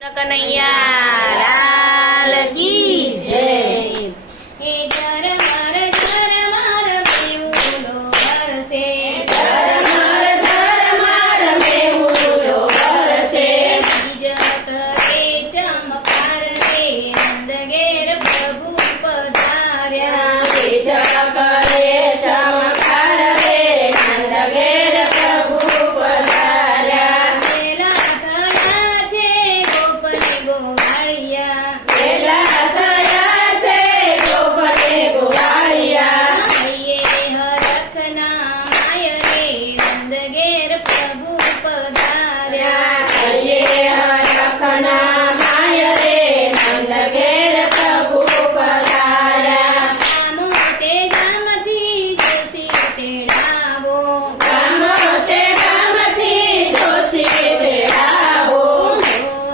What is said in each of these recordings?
કનૈયા લાલ કી જય। હે ઝરમર ઝરમર મેહુલો વરસે, ઝરમર મેહુલો વરસે, બીજ કરે ચમકાર રે નંદ ઘેર પ્રભુ પધાર્યા। બીજ કરે ચમકાર રે નંદ ઘેર પ્રભુ પધાર્યા। વેલા થયા છે ગોપને ગોવાળિયા, વેલા થયા છે ગોપને ગોવાળિયા। હૈયે હરખના માય રે નંદ ઘેર પ્રભુ પધાર્યા। હૈયે હરખના માય રે નંદ ઘેર પ્રભુ પધાર્યા। ગામો તે ગામથી જોશી તેડાવો, ગામોતે ગામથી જોશી તેડાવો।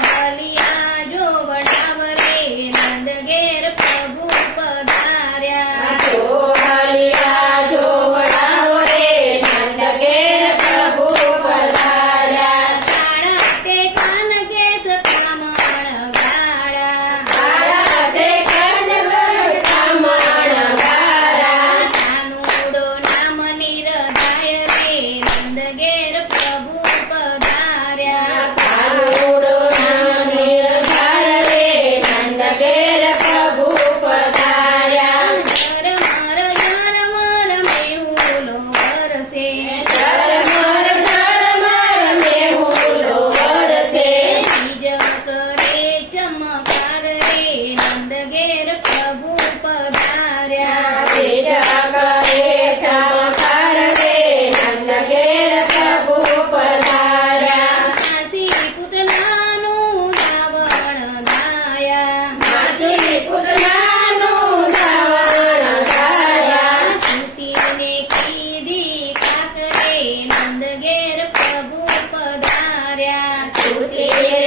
હલિયા જો વડાવ રે નંદ ઘેર પ્રભુ પધાર્યા। હરિયા જો વડાવો રે નંદ ઘેર પ્રભુ પધાર્યા। કાળા તે કાન કેસ કામણ ગાળા, કાળા તે કાનવડ કામણ ગાળા। કાનુડો નામ નિરધાય રે નંદ ઘેર પ્રભુ પધાર્યા। કાનુડો નામ નિર્ધાય રે નંદ ઘેર પ્રભુ પધાર્યા। ઝરમર ઝરમર મેહુલો વરસે, ઝરમર ઝરમર મેહુલો વરસે, બીજ કરે ચમકાર રે નંદ ઘેર પ્રભુ પધાર્યા। બીજ કરે ચમકાર રે નંદ ઘેર પ્રભુ પધાર્યા। કાશી પુતનાનું ધાવણ ધાયા, માસી પુતનાનું ધાવણ ધાયા। ખુશીને કીધી કાક રે નંદ ઘેર પ્રભુ પધાર્યા। ખુશી રે